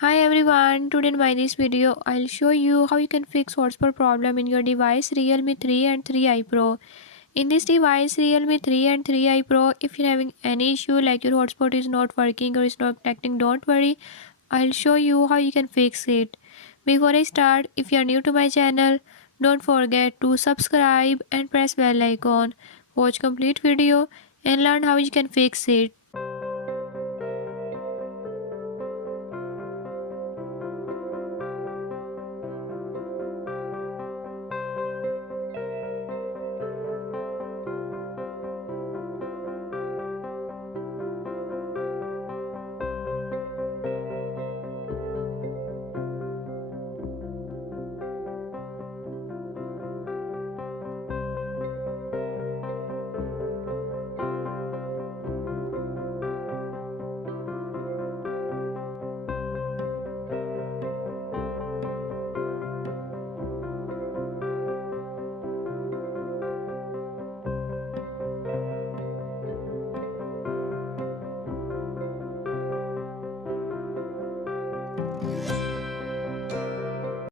Hi everyone, today in this video I'll show you how you can fix hotspot problem in your device Realme 3 and 3i Pro. In this device Realme 3 and 3i Pro, if you're having any issue like your hotspot is not working or is not connecting, don't worry, I'll show you how you can fix it. Before I start, if you're new to my channel, don't forget to subscribe and press bell icon. Watch complete video and learn how you can fix it.